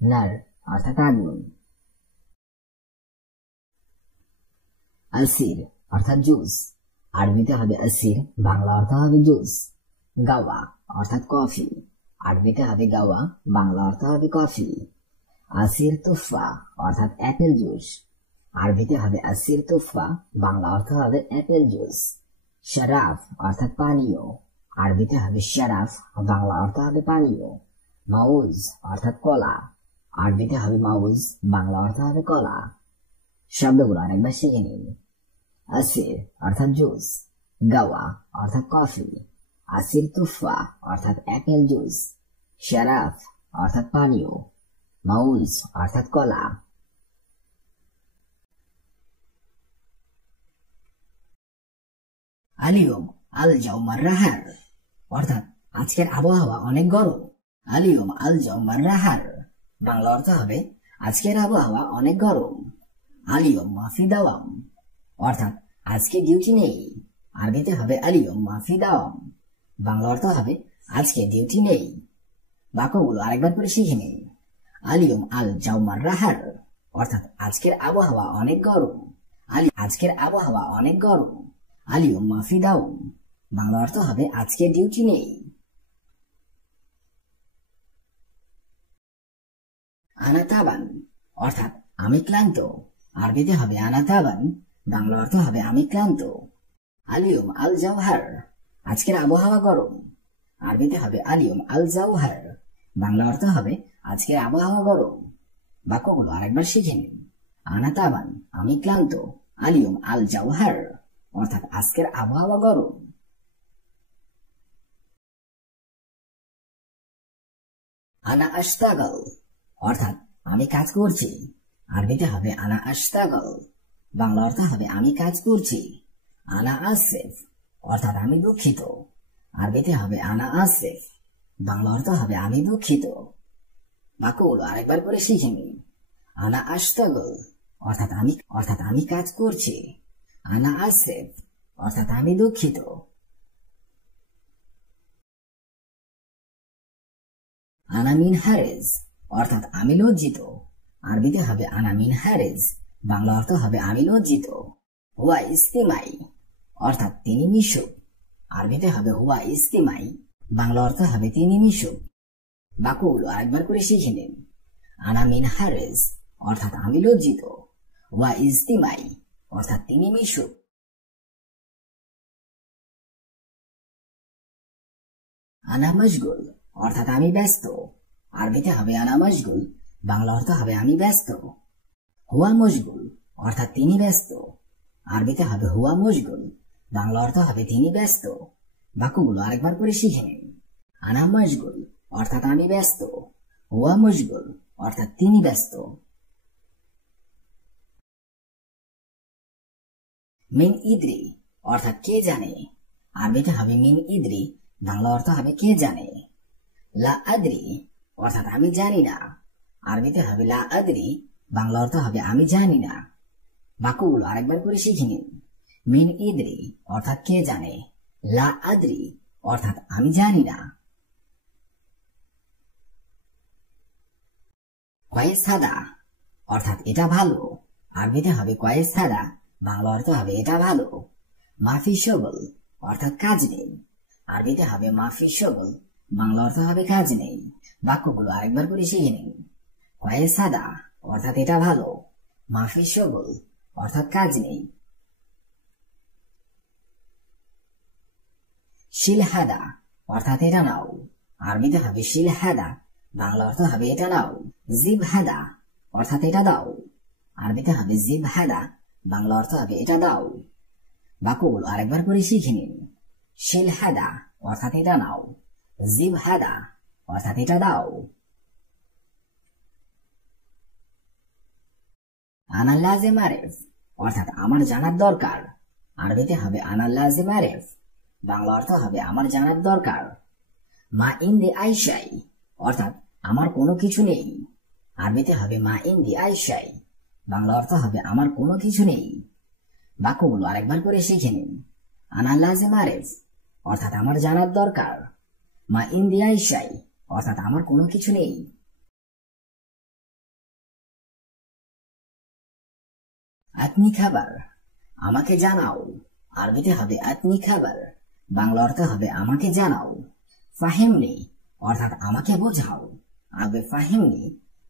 নার অর্থাৎ আগুন। আসির অর্থাৎ জুস, আরবিতে হবে আসির, বাংলা অর্থ হবে জুস। গাওয়া অর্থাৎ কফি, আরবিতে হবে গাওয়া, বাংলা অর্থ হবে কফি। আসির তুফা অর্থাৎ অ্যাপেল জুস, আরবিতে হবে আসির তুফা, বাংলা অর্থ হবে অ্যাপেল জুস। শরাফ অর্থাৎ পানীয়, আরবিতে হবে শরাফ, বাংলা অর্থ হবে পানীয়। মাউজ অর্থাৎ কলা, আরবিতে হবে মাউজ, বাংলা অর্থ হবে কলা। শব্দগুলো আরেকবার শিখে নিন। আসির অর্থাৎ জুস, গাওয়া অর্থাৎ কফি, আসির তুফা অর্থাৎ অ্যাপেল জুস, শরাফ অর্থাৎ পানীয়, মাউজ অর্থাৎ কলা। আলিয়ম আল জাউমার রাহার অর্থাৎ আজকের আবহাওয়া অনেক গরম। আলিয়ম আল জাউমার রাহার, বাংলা অর্থ হবে আজকের আবহাওয়া অনেক গরম। আলিয়ম মাফি দাওয়াম অর্থাৎ আজকে ডিউটি নেই, আরবিতে হবে আলিয়ম মাফি দাওয়াম, বাংলা অর্থ হবে আজকে ডিউটি নেই। বাক্যগুলো আরেকবার করে শিখে নিন। আলিয়ম আল জাউমার রাহার অর্থাৎ আজকের আবহাওয়া অনেক গরম। আজকের আবহাওয়া অনেক গরম। আলিয়ম মাফি দাওয়াম, বাংলা অর্থ হবে আজকে ডিউটি নেই। আনা তাবান অর্থাৎ আমি ক্লান্ত, আরবিতে হবে আনা তাবান, বাংলা অর্থ হবে আমি ক্লান্ত। আলিয়ম আল জাওহার, আজকের আবহাওয়া গরম, আরবিতে হবে আলিয়ম আল জাওহার, বাংলা অর্থ হবে আজকের আবহাওয়া গরম। বাক্যগুলো আরেকবার শিখে নিন। আনা তাবান আমি ক্লান্ত, আলিয়ম আল জাওহার অর্থাৎ আজকের আবহাওয়া গরম। আনা আশতাগল অর্থাৎ আমি কাজ করছি, আরবিতে হবে আনা আশতাগল, বাংলা অর্থ হবে আমি কাজ করছি। আনা আসিফ অর্থাৎ আমি দুঃখিত, আরবিতে হবে আনা আসিফ, বাংলা অর্থ হবে আমি দুঃখিত। বাক্যগুলো আরেকবার করে শিখে নিন। আনা আশতাগল অর্থাৎ আমি কাজ করছি, আনা আসিফ অর্থাৎ আমি দুঃখিত। আনা মিন হারেজ অর্থাৎ আমি লজ্জিত, আরবিতে হবে আনা মিন হারেজ, বাংলা অর্থ হবে আমি লজ্জিত। হুয়া ইস্তিমাই অর্থাৎ তিনি মিশুক, আরবিতে হবে হুয়া ইস্তিমাই, বাংলা অর্থ হবে তিনি মিশুক। বাক্যগুলো আরেকবার করে শিখে নিন। আনা মিন হারেজ অর্থাৎ আমি লজ্জিত, ওয়া ইস্তিমাই অর্থাৎ তিনি মিশুক। আনা মশগুল অর্থাৎ আমি ব্যস্ত, আরবিতে হবে আনা মশগুল, বাংলা অর্থ হবে আমি ব্যস্ত। হুয়া মশগুল অর্থাৎ তিনি ব্যস্ত, আরবিতে হবে হুয়া মশগুল, বাংলা অর্থ হবে তিনি ব্যস্ত। বাক্যগুলো আরেকবার করে শিখে নিন। আনা মশগুল অর্থাৎ আমি ব্যস্ত, হুয়া মশগুল অর্থাৎ তিনি ব্যস্ত। মিন ইদ্রি অর্থাৎ কে জানে, আরবিতে হবে মিন ইদ্রি, বাংলা অর্থ হবে কে জানে। লা আদ্রি অর্থাৎ আমি জানি না, আরবিতে হবে লা আদ্রি, বাংলা অর্থ হবে আমি জানি না। বাক্যগুলো আরেকবার করে শিখে নিন। মিন ইদ্রি অর্থাৎ কে জানে, লা আদ্রি অর্থাৎ আমি জানি না। কয়েস হাদা অর্থাৎ এটা ভালো, আরবিতে হবে কয়েস হাদা, বাংলা অর্থ হবে এটা ভালো। মাফি শগল অর্থাৎ কাজ নেই, আরবিতে হবে মাফি শগল, বাংলা অর্থ হবে কাজ নেই। বাক্যগুলো আরেকবার করে শিখে নিন। কয়েস হাদা অর্থাৎ এটা ভালো, মাফি শগল অর্থাৎ কাজ নেই। শিল হাদা অর্থাৎ এটা নাও, আরবিতে হবে শিল হাদা, বাংলা অর্থ হবে এটা নাও। জিব হাদা অর্থাৎ এটা দাও, আরবিতে হবে জিব হাদা, বাংলা অর্থ হবে এটা দাও। বাক্যগুলো আরেকবার করে শিখে নিন। শিল হাদা অর্থাৎ এটা নাও, জিব হাদা অর্থাৎ এটা দাও। আনা লাজিম আরিফ অর্থাৎ আমার জানার দরকার, আরবিতে হবে আনা লাজিম আরিফ, বাংলা অর্থ হবে আমার জানার দরকার। মা ইন্দি আইসাই অর্থাৎ আমার কোনো কিছু নেই, আরবিতে হবে মা ইন্দি আইসাই, বাংলা অর্থ হবে আমার কোনো কিছু নেই। বাক্যগুলো আরেকবার করে শিখে নিন। আনা লাজিম আরিফ অর্থাৎ আমার জানার দরকার, মা ইন্দি আইসাই অর্থাৎ আমার কোনো কিছু নেই। আতনি খাবার আমাকে জানাও, আরবিতে হবে আতনি খাবার, বাংলা অর্থ হবে আমাকে জানাও। ফাহিমনি অর্থাৎ আমাকে বোঝাও, আরবি ফাহিমনি,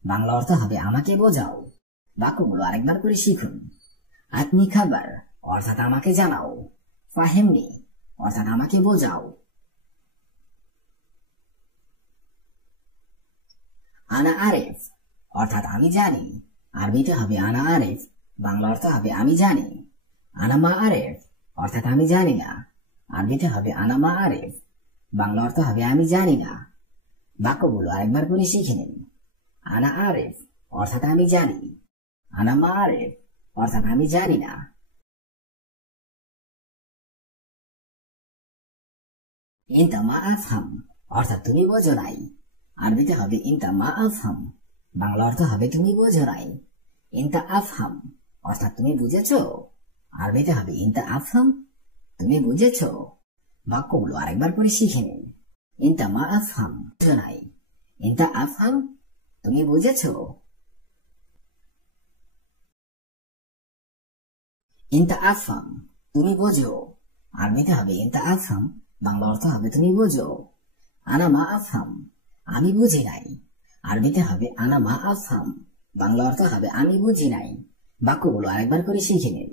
বাংলা অর্থ হবে আমাকে বোঝাও। বাক্যগুলো আরেকবার করে শিখুন। আতনি খাবার অর্থাৎ আমাকে জানাও, ফাহিমনি অর্থাৎ আমাকে বোঝাও। আনা আরিফ অর্থাৎ আমি জানি, আরবিতে হবে আনা আরিফ, বাংলা অর্থ হবে আমি জানি। আনা মা আরিফ অর্থাৎ আমি জানি না, আরবিতে হবে আনা মা আরিফ, বাংলা অর্থ হবে আমি জানি না। বাক্যগুলো আরেকবার করে শিখে নিন। আনা আরিফ অর্থাৎ আমি জানি, আনা মা আরিফ অর্থাৎ আমি জানি না। ইনতা মা আফহাম অর্থাৎ তুমি বোঝো নাই, আরবিতে হবে ইনতা মা আফহাম, বাংলা অর্থ হবে তুমি বোঝো নাই। ইনতা আফহাম অর্থাৎ তুমি বুঝেছো, আরবিতে হবে ইনতা আফহাম, তুমি বুঝেছো। বাক্যগুলো আরেকবার করে শিখে নিন। ইনতা মা আফহাম বুঝো নাই, ইনতা আফহাম তুমি বুঝেছো। ইনতা আফহাম তুমি বোঝো, আরবিতে হবে ইনতা আফহাম, বাংলা অর্থ হবে তুমি বোঝো। আনা মা আফহাম আমি বুঝি নাই, আরবিতে হবে আনা মা আফহাম, বাংলা অর্থ হবে আমি বুঝি নাই। বাক্যগুলো আরেকবার করে শিখে নিন।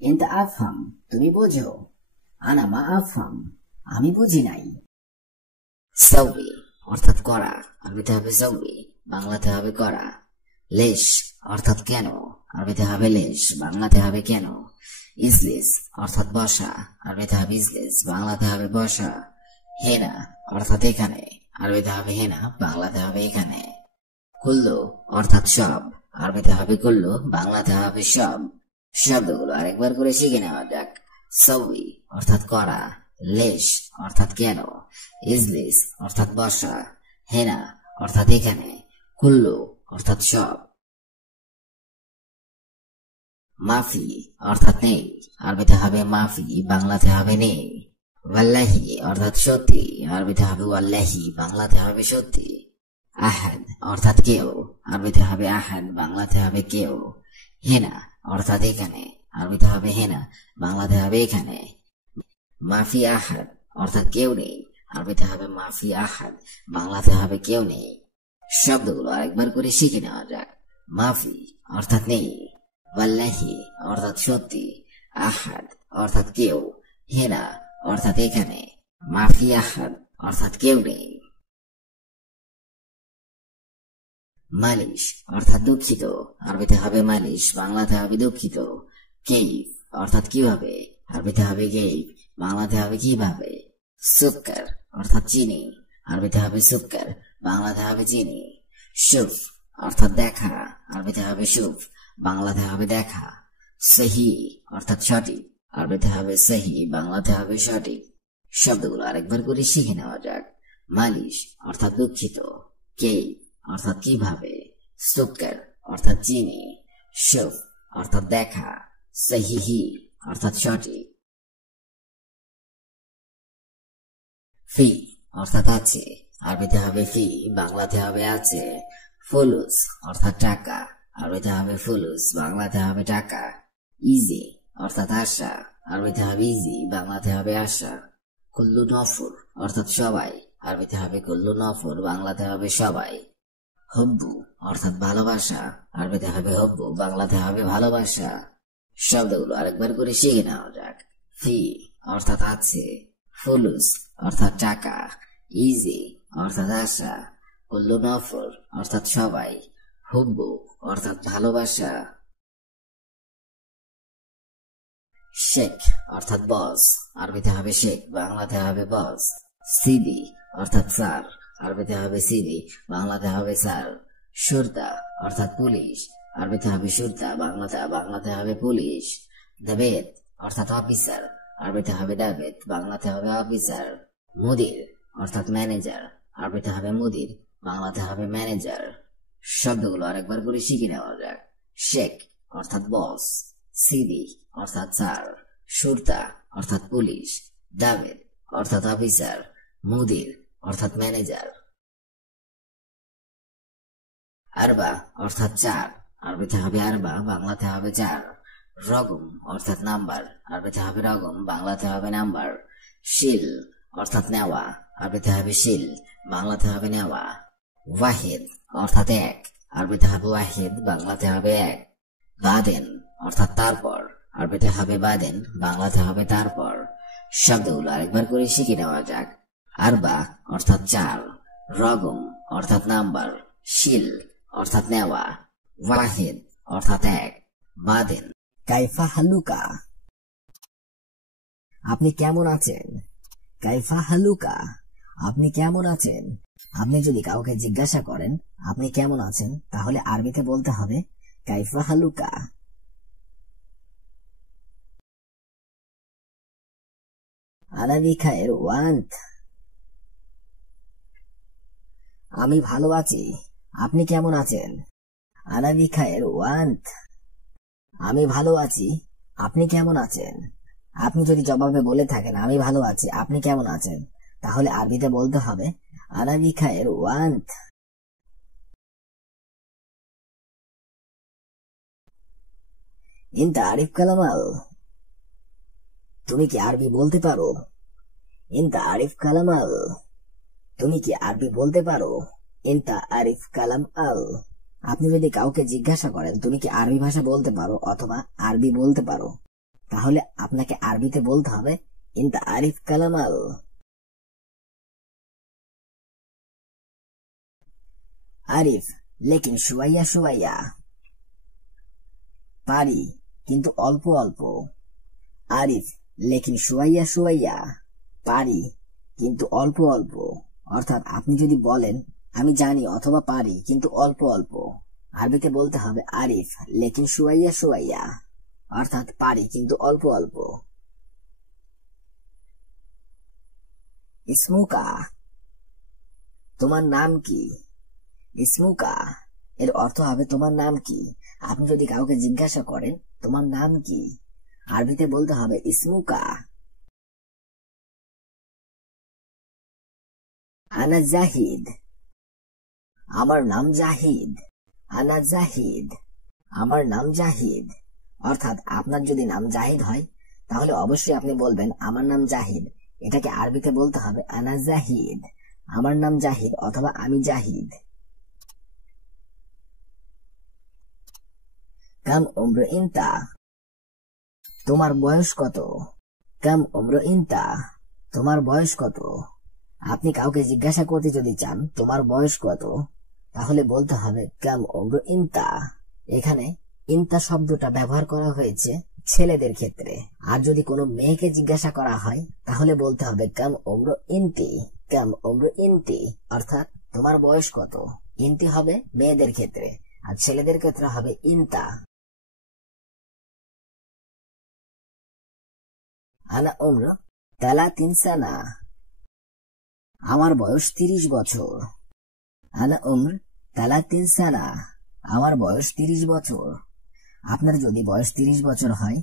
ইনতা আফহাম তুমি বোঝো, আনা মা আফহাম আমি বুঝি নাই। সাউই অর্থাৎ করা, আরবিতে হবে সাউই, বাংলাতে হবে করা। লেশ অর্থাৎ কেন, আরবিতে হবে লেশ, বাংলাতে হবে কেন। ইজলিস অর্থাৎ বসা, আরবিতে হবে ইজলিস, বাংলাতে হবে বসা। হেনা অর্থাৎ এখানে, আরবিতে হবে হেনা, বাংলাতে হবে এখানে। কুল্লু অর্থাৎ সব, আরবিতে হবে কুল্লু, বাংলাতে হবে সব। শব্দগুলো আরেকবার করে শিখে নেওয়া যাক। সাউই অর্থাৎ করা, লেশ অর্থাৎ কেন, ইজলিস অর্থাৎ বসা, হেনা অর্থাৎ এখানে, কুল্লু অর্থাৎ সব। মাফি অর্থাৎ নেই, আরবিতে হবে মাফি, বাংলাতে হবে নেই। ওয়াল্লাহি অর্থাৎ সত্যি, আরবিতে হবে ওয়াল্লাহি, বাংলাতে হবে সত্যি। আহাদ অর্থাৎ কেউ, আরবিতে হবে আহাদ, বাংলাতে হবে কেউ। হেনা অর্থাৎ এখানে, আরবিতে হবে হেনা, বাংলাতে হবে এখানে। মাফি আহাদ অর্থাৎ কেউ নেই, আরবিতে হবে মাফি আহাদ, বাংলাতে হবে কেউ নেই। শব্দগুলো আরেকবার করে শিখে নেওয়া যাক। মাফি অর্থাৎ নেই, ওয়াল্লাহি অর্থাৎ সত্যি, আহাদ অর্থাৎ কেউ, হেনা অর্থাৎ এখানে, মাফি আহাদ অর্থাৎ কেউ নেই। মালিশ অর্থাৎ দুঃখিত, আরবিতে হবে মালিশ, বাংলাতে হবে দুঃখিত। কেইফ অর্থাৎ কিভাবে, আরবিতে হবে কেইফ, বাংলাতে হবে কিভাবে। সুক্কার অর্থাৎ চিনি, আরবিতে হবে সুক্কার, বাংলাতে হবে চিনি। শুফ অর্থাৎ দেখা, আরবিতে হবে শুফ, বাংলাতে হবে দেখা। সহি অর্থাৎ সঠিক, আরবিতে হবে সহি, বাংলাতে হবে সঠিক। শব্দগুলো আরেকবার করে শিখে নেওয়া যাক। মালিশ অর্থাৎ দুঃখিত, কেইফ অর্থাৎ কিভাবে, সুক্কার অর্থাৎ চিনি, শুফ অর্থাৎ দেখা, সহিহি অর্থাৎ সঠিক। ফি অর্থাৎ আছে, আরবিতে হবে ফি, বাংলাতে হবে আছে। ফুলুস অর্থাৎ টাকা, আরবিতে হবে ফুলুস, বাংলাতে হবে টাকা। ইজি অর্থাৎ আশা, আরবিতে হবে ইজি, বাংলাতে হবে আশা। কুল্লু নফর অর্থাৎ সবাই, আরবিতে হবে কুল্লু নফর, বাংলাতে হবে সবাই। হব্বু অর্থাৎ ভালোবাসা, আরবিতে হবে হব্বু, বাংলাতে হবে ভালোবাসা। শব্দগুলো আরেকবার করে শিখে নেওয়া যাক। ফি অর্থাৎ আছে, ফুলুস অর্থাৎ টাকা, ইজি অর্থাৎ আশা, কুল্লু নফর অর্থাৎ সবাই, হুব্বু অর্থাৎ ভালোবাসা। শেখ অর্থাৎ বস, আরবিতে হবে শেখ, বাংলাতে হবে বস। সিদি অর্থাৎ স্যার, আরবিতে হবে সিদি, বাংলাতে হবে স্যার। সুরতা অর্থাৎ পুলিশ, আরবিতে হবে সুরতা, বাংলাতে হবে পুলিশ। দাবেদ অর্থাৎ অফিসার, আরবিতে হবে দাবেদ, বাংলাতে হবে অফিসার। মুদির অর্থাৎ ম্যানেজার, আরবিতে হবে মুদির, বাংলাতে হবে ম্যানেজার। শব্দগুলো আরেকবার করে শিখে নেওয়া যাক। শেখ অর্থাৎ বস, সিদি অর্থাৎ স্যার, সুরতা অর্থাৎ পুলিশ, দাবেদ অর্থাৎ অফিসার, মুদির অর্থাৎ ম্যানেজার। আরবা অর্থাৎ চার, আরবিতে হবে আরবা, বাংলাতে হবে চার। রগম অর্থাৎ নাম্বার, আরবিতে হবে রগম, বাংলাতে হবে নাম্বার। শিল অর্থাৎ নেওয়া, আরবিতে হবে শিল, বাংলাতে হবে নেওয়া। ওয়াহিদ অর্থাৎ এক, আরবিতে হবে ওয়াহিদ, বাংলাতে হবে এক। বাদেন অর্থাৎ তারপর, আরবিতে হবে বাদেন, বাংলাতে হবে তারপর। শব্দগুলো আরেকবার করে শিখে নেওয়া যাক। আরবা অর্থাৎ চার, রগম অর্থাৎ নাম্বার, শিল অর্থাৎ নেওয়া, ওয়াহিদ অর্থাৎ এক, বাদেন। কাইফা হালুকা, আপনি কেমন আছেন? কাইফা হালুকা, আপনি কেমন আছেন? আপনি যদি কাউকে জিজ্ঞাসা করেন আপনি কেমন আছেন, তাহলে আরবিতে বলতে হবে কাইফা হালুকা। আনা বিখায়ের ওয়ান্ত, আমি ভালো আছি, আপনি কেমন আছেন? আনা বিখায়ের ওয়ান্ত, আমি ভালো আছি, আপনি কেমন আছেন? আপনি যদি জবাবে বলে থাকেন আমি ভালো আছি, আপনি কেমন আছেন, তাহলে আরবিতে বলতে হবে আনা বিখায়ের ওয়ান্ত। ইনতা আরিফ কালামাল, তুমি কি আরবি বলতে পারো? ইনতা আরিফ কালামাল, তুমি কি আরবি বলতে পারো? ইনতা আরিফ কালাম আল। আপনি যদি কাউকে জিজ্ঞাসা করেন তুমি কি আরবি ভাষা বলতে পারো অথবা আরবি বলতে পারো, তাহলে আপনাকে আরবিতে বলতে হবে ইনতা আরিফ কালাম আল। আরিফ লেকিন শুয়াইয়া শুয়াইয়া, পারি কিন্তু অল্প অল্প। আরিফ লেকিন শুয়াইয়া শুয়াইয়া, পারি কিন্তু অল্প অল্প। অর্থাৎ আপনি যদি বলেন আমি জানি অথবা পারি কিন্তু অল্প অল্প, আরবিতে বলতে হবে আরিফ লেকিন শুয়াইয়া শুয়াইয়া, অর্থাৎ পারি কিন্তু অল্প অল্প। ইসমুকা, তোমার নাম কি? ইসমুকা এর অর্থ হবে তোমার নাম কি। আপনি যদি কাউকে জিজ্ঞাসা করেন তোমার নাম কি, আরবিতে বলতে হবে ইসমুকা। আনা জাহিদ, আমার নাম জাহিদ। আনা জাহিদ, আমার নাম জাহিদ। অর্থাৎ আপনার যদি নাম জাহিদ হয় তাহলে অবশ্যই আপনি বলবেন আমার নাম জাহিদ। এটাকে আরবিতে বলতে হবে আনা জাহিদ, আমার নাম জাহিদ অথবা আমি জাহিদ। কাম উম্র ইনতা, তোমার বয়স কত? কাম উম্র ইনতা, তোমার বয়স কত? আপনি কাউকে জিজ্ঞাসা করতে যদি চান তোমার বয়স কত, তাহলে বলতে হবে কাম উম্র ইনতা। এখানে ইনতা শব্দটা ব্যবহার করা হয়েছে ছেলেদের ক্ষেত্রে, আর যদি কোনো মেয়েকে জিজ্ঞাসা করা হয় তাহলে বলতে হবে কাম উম্র ইনতি। কাম উম্র ইনতি অর্থাৎ তোমার বয়স কত। ইনতি হবে মেয়েদের ক্ষেত্রে আর ছেলেদের ক্ষেত্রে হবে ইনতা। আনা উম্র 30 সানা, আমার বয়স 30 বছর। আনা উম্র 30 সানা, আমার বয়স 30 বছর। আপনার যদি বয়স 30 বছর হয়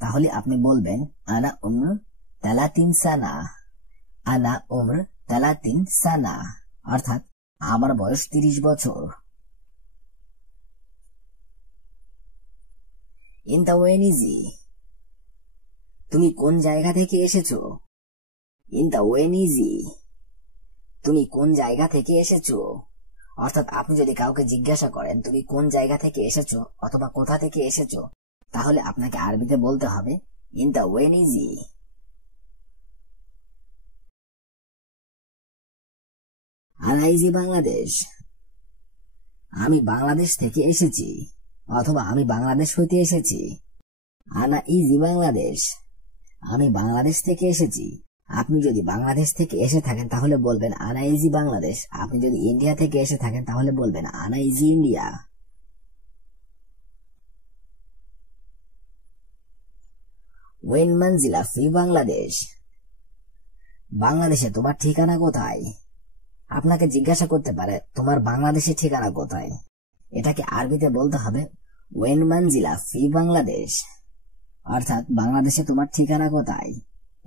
তাহলে আপনি বলবেন আনা উম্র 30 সানা। আনা উম্র 30 সানা অর্থাৎ আমার বয়স 30 বছর। ইন দ্য ওয়েনিজি, তুমি কোন জায়গা থেকে এসেছো? ইন দ্য ওয়েনিজি, তুমি কোন জায়গা থেকে এসেছো? অর্থাৎ আপনি যদি কাউকে জিজ্ঞাসা করেন তুমি কোন জায়গা থেকে এসেছো অথবা কোথা থেকে এসেছো, তাহলে আপনাকে আরবিতে বলতে হবে ইন দ্য ওয়েনিজি। আনা ইজি বাংলাদেশ, আমি বাংলাদেশ থেকে এসেছি অথবা আমি বাংলাদেশ হইতে এসেছি। আনা ইজি বাংলাদেশ, আমি বাংলাদেশ থেকে এসেছি। আপনি যদি বাংলাদেশ থেকে এসে থাকেন তাহলে বলবেন আনা ইজি বাংলাদেশ। আপনি যদি ইন্ডিয়া থেকে এসে থাকেন তাহলে বলবেন আনা ইজি ইন্ডিয়া। ওয়েন মানজিলা ফি বাংলাদেশ, বাংলাদেশে তোমার ঠিকানা কোথায়? আপনাকে জিজ্ঞাসা করতে পারে তোমার বাংলাদেশের ঠিকানা কোথায়। এটাকে আরবিতে বলতে হবে ওয়েন মানজিলা ফি বাংলাদেশ, অর্থাৎ বাংলাদেশে তোমার ঠিকানা কোথায়।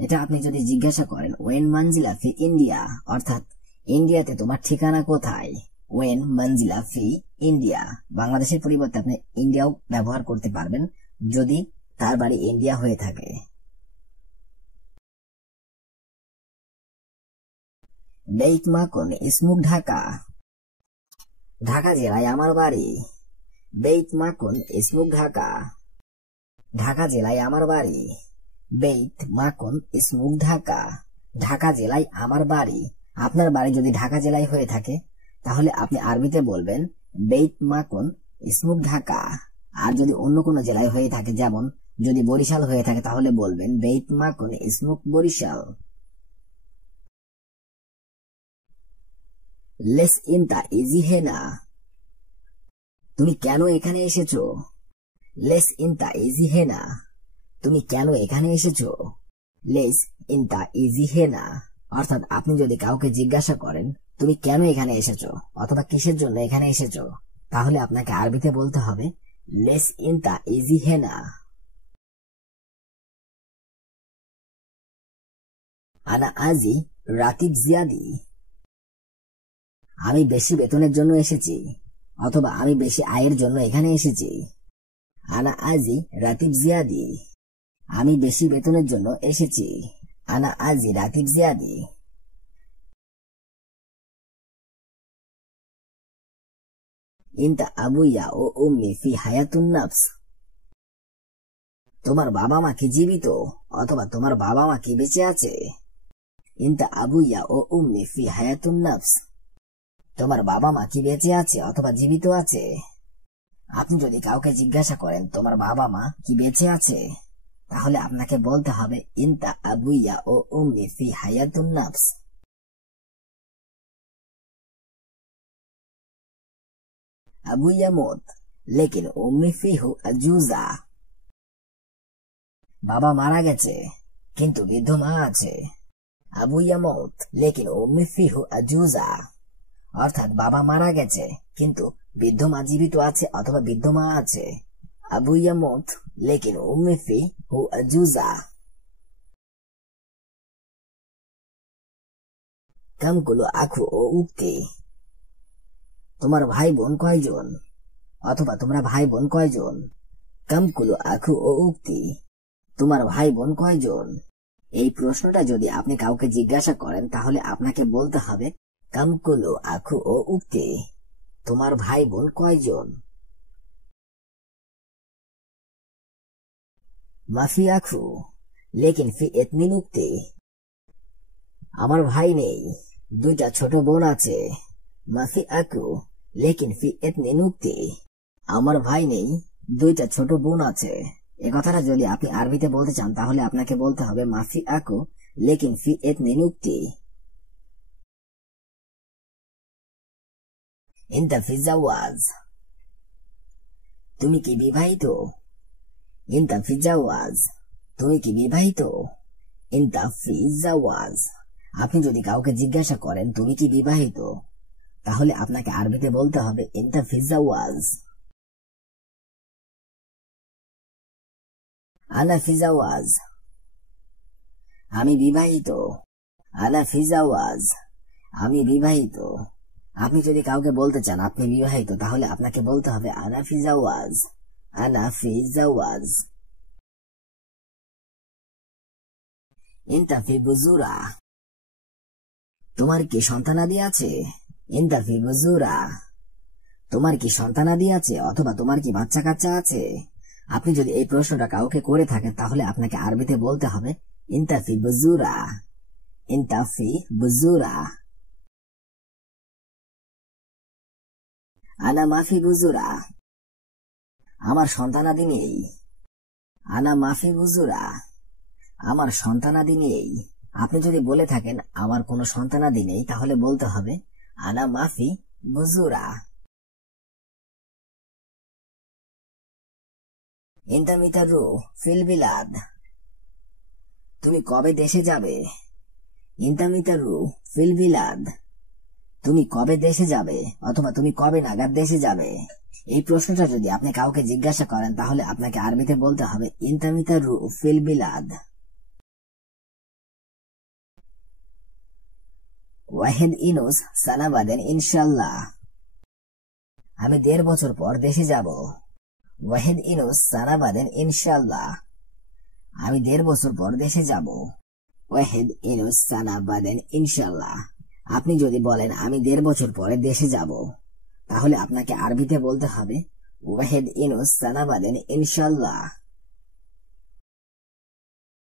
এটা আপনি যদি জিজ্ঞাসা করেন ওয়েন মানজিলা ফি ইন্ডিয়া, অর্থাৎ ইন্ডিয়াতে তোমার ঠিকানা কোথায়। ওয়েন মানজিলা ফি ইন্ডিয়া, বাংলাদেশের পরিবর্তে আপনি ইন্ডিয়াও ব্যবহার করতে পারবেন যদি তার বাড়ি ইন্ডিয়া হয়ে থাকে। বেইত মাকুন ইসমুক ঢাকা, ঢাকা জেলায় আমার বাড়ি। বেইত মাকুন ইসমুক ঢাকা, ঢাকা জেলায় আমার বাড়ি। বেইত মাকুন ইসমুক ঢাকা, ঢাকা জেলায় আমার বাড়ি। আপনার বাড়ি যদি ঢাকা জেলায় হয়ে থাকে তাহলে আপনি আরবিতে বলবেন বেইত মাকুন ইসমুক ঢাকা। আর যদি অন্য কোনো জেলায় হয়ে থাকে, যেমন যদি বরিশাল হয়ে থাকে তাহলে বলবেন বেইত মাকুন ইসমুক বরিশাল। লেস ইনতা ইজি হেনা, তুমি কেন এখানে এসেছো? লেস ইনতা ইজি হেনা, তুমি কেন এখানে এসেছো? লেস ইনতা ইজি হেনা, অর্থাৎ আপনি যদি কাউকে জিজ্ঞাসা করেন তুমি কেন এখানে এসেছো অথবা কিসের জন্য এখানে এসেছো, তাহলে আপনাকে আরবিতে বলতে হবে লেস ইনতা ইজি হেনা। আনা আজি রাতিব জিয়াদি, আমি বেশি বেতনের জন্য এসেছি অথবা আমি বেশি আয়ের জন্য এখানে এসেছি। আনা আজি রাতিব জিয়াদি, আমি বেশি বেতনের জন্য এসেছি। আনা আজি রাতিব জিয়াদি। ইনতা আবুইয়া ও উম্মি ফি হায়াতুন নাফস, তোমার বাবা মা কি জীবিত অথবা তোমার বাবা মা কি বেঁচে আছে? ইনতা আবুইয়া ও উম্মি ফি হায়াতুন নাফস, তোমার বাবা মা কি বেঁচে আছে অথবা জীবিত আছে। আপনি যদি কাউকে জিজ্ঞাসা করেন তোমার বাবা মা কি বেঁচে আছে, তাহলে আপনাকে বলতে হবে ইনতা আবুইয়া ও উম্মি ফি হায়াতুন নাফস। আবুইয়া মত লেকিন উম্মি ফিহু আজুজা, বাবা মারা গেছে কিন্তু বৃদ্ধ মা আছে। আবুইয়া মত লেকিন উম্মি ফিহু আজুজা, অর্থাৎ বাবা মারা গেছে কিন্তু বৃদ্ধ মা জীবিত আছে অথবা বৃদ্ধ মা আছে। আবুইয়া মত লেকিন উম্মি ফিহু আজুজা। কামকুলো আখু ও উক্তি, তোমার ভাই বোন কয়জন অথবা তোমরা ভাই বোন কয়জন। কামকুলো আখু ও উক্তি, তোমার ভাই বোন কয়জন। এই প্রশ্নটা যদি আপনি কাউকে জিজ্ঞাসা করেন তাহলে আপনাকে বলতে হবে কামকুলো আখু ও উক্তি, তোমার ভাই বোন কয়জন। মাফি আখু লেকিন ফি ইতনিন উক্তি, আমার ভাই নেই, দুইটা ছোট বোন আছে। মাফি আখু লেকিন ফি ইতনিন উক্তি, আমার ভাই নেই, দুইটা ছোট বোন আছে। এ কথাটা যদি আপনি আরবিতে বলতে চান তাহলে আপনাকে বলতে হবে মাফি আখু লেকিন ফি ইতনিন উক্তি। ইনতা ফি জাওয়াজ, তুমি কি বিবাহিত। ইনতা ফি জাওয়াজ, তুমি কি বিবাহিত। ইনতা ফি জাওয়াজ, আপনি যদি কাউকে জিজ্ঞাসা করেন তুমি কি বিবাহিত, তাহলে আপনাকে আরবিতে বলতে হবে ইনতা ফি জাওয়াজ। আনা ফি জাওয়াজ, আমি বিবাহিত। আনা ফি জাওয়াজ, আমি বিবাহিত। আপনি যদি কাউকে বলতে চান আপনি বিবাহিত তাহলে আপনাকে বলতে হবে আনা ফি জাওয়াজ। আনা ফি জাওয়াজ। ইনতা ফি বুজুরা, তোমার কি সন্তানাদি আছে? ইনতা ফি বুজুরা, তোমার কি সন্তানাদি আছে অথবা তোমার কি বাচ্চা কাচ্চা আছে? আপনি যদি এই প্রশ্নটা কাউকে করে থাকেন তাহলে আপনাকে আরবিতে বলতে হবে ইনতা ফি বুজুরা, ইনতা ফি বুজুরা। আনা মাফি বুজুরা, আমার সন্তানাদি নেই। আনা মাফি বুজুরা, আমার সন্তানাদি নেই। আপনি যদি বলে থাকেন আমার কোনো সন্তানাদি নেই তাহলে বলতে হবে আনা মাফি বুজুরা। ইনতা মিতারু ফিল বিলাদ, তুমি কবে দেশে যাবে? ইনতা মিতারু ফিল বিলাদ, তুমি কবে দেশে যাবে অথবা তুমি কবে নাগাদ দেশে যাবে? এই প্রশ্নটা যদি আপনি কাউকে জিজ্ঞাসা করেন তাহলে আপনাকে আরবিতে বলতে হবে ইনতা মিতারু ফিল বিলাদ। ওয়াহিদ ইনুস সানাবাদেন ইনশাল্লাহ, আমি 1.5 বছর পর দেশে যাব। ওয়াহিদ ইনুস সানাবাদেন ইনশাল্লাহ, আমি 1.5 বছর পর দেশে যাব। ওয়াহিদ ইনুস সানাবাদেন ইনশাল্লাহ। আপনি যদি বলেন আমি 1.5 বছর পরে দেশে যাব তাহলে আপনাকে আরবিতে বলতে হবে ওয়াহিদ ইনুস সানাবাদেন ইনশাল্লাহ।